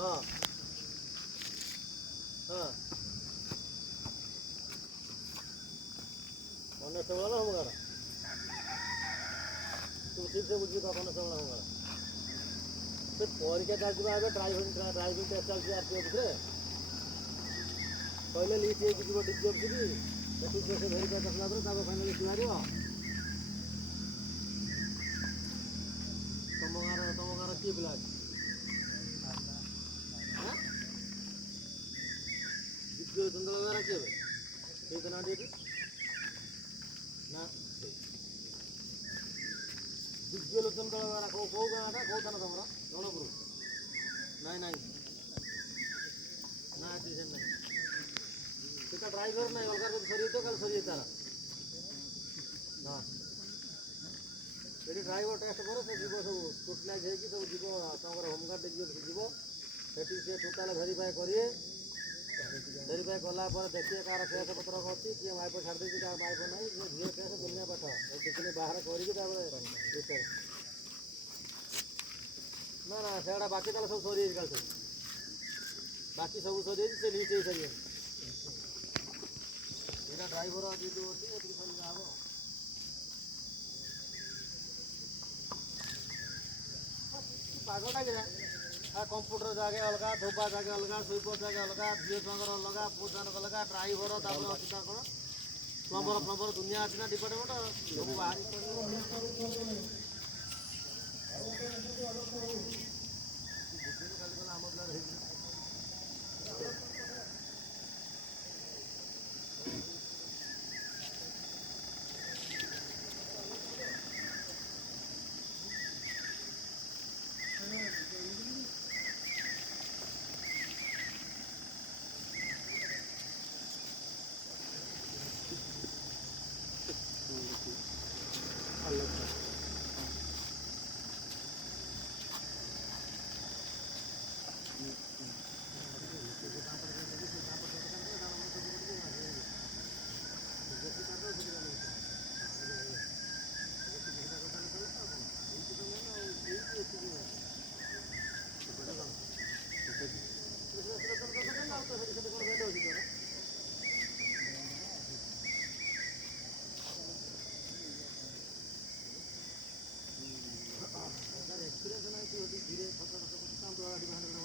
हाँ हाँ कॉन्स्टेबल होगा तू ठीक से बुझी कॉन्स्टेबल होगा फिर परीक्षा चलती ड्राइविंग टेस्ट चलती आरटीओ भितर कहले लिस्ट होगी जीव डीसी ऑफिस की देखो से भेरीफाई करला पर फाइनल लिस्ट बाहर तुम गाँव किए पिला द्वितीय चंद्र किए ठीक ना डेट ना द्वितीय चंद्र कौ गाँटा कौ थाना तुम रणपुर नाई नाई ना स्टेशन ना ड्राइवर ना अलग सरी कल सरी तार हाँ ये ड्राइवर टेस्ट कर से जीव सब टोटलाइज हो सब जीव होमगार्ड जीव से टोटाल भेरीफाई करेंगे भेरीफाई कला देखिए कार केस पत्र अच्छी किए माइप छाड़ देती क्या माइप ना झील केस दुनिया पाठ टिफिन बाहर करके ना ना से बाकी ताल सब सरी कल सब बाकी सब सरी से लिस्ट हो सारी यहाँ ड्राइवर जो अच्छी सुविधा हम पागटा कि कंप्यूटर जगह अलग धोबा जगह अलग स्वीपर जगह अलग झील छुआर अलग पुओ छुआ अलग ड्राइवर अच्छी कौन प्लम्बर दुनिया अच्छी ना डिपार्टमेंट सब बाहर आम एक्सपीरियंस नहीं धीरे छोटा काम तो